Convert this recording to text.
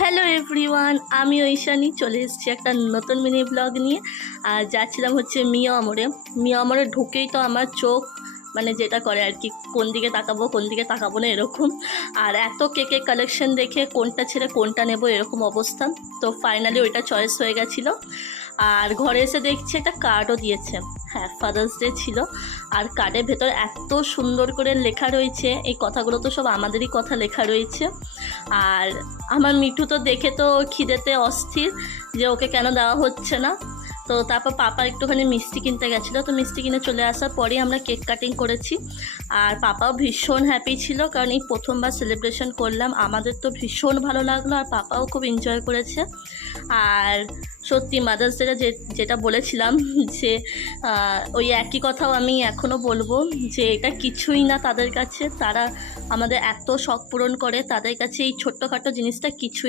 Hello everyone, আমি ঐশানী চলে এসেছি একটা নতুন মিনি ব্লগ নিয়ে। আর যাচ্ছিলাম হচ্ছে মিয়ামরে ঢুকেই তো আমার চোখ মানে যেটা করে আর কি, কোন দিকে তাকাবো না এরকম। আর এত কেকের কালেকশন দেখে কোনটা ছেড়ে কোনটা নেব এরকম অবস্থা। তো ফাইনালি ওইটা চয়েস হয়ে গেছিলো। আর ঘরে এসে দেখছি একটা কার্ডও দিয়েছে। হ্যাঁ, ফাদার্স ডে ছিল। আর কার্ডের ভেতর এত সুন্দর করে লেখা রয়েছে, এই কথাগুলো তো সব আমাদেরই কথা লেখা রয়েছে। আর আমার মিঠু তো দেখে তো খিদেতে অস্থির যে ওকে কেন দেওয়া হচ্ছে না। তো তারপর পাপা একটুখানি মিষ্টি কিনতে গেছিলো, তো মিষ্টি কিনে চলে আসার পরেই আমরা কেক কাটিং করেছি। আর পাপাও ভীষণ হ্যাপি ছিল, কারণ এই প্রথমবার সেলিব্রেশন করলাম, আমাদের তো ভীষণ ভালো লাগলো আর পাপাও খুব এনজয় করেছে। আর সত্যি মাদার্স ডে যেটা বলেছিলাম যে ওই একই কথাও আমি এখনও বলবো যে এটা কিছুই না তাদের কাছে। তারা আমাদের এত শখ পূরণ করে, তাদের কাছে এই ছোট্টখাটো জিনিসটা কিছুই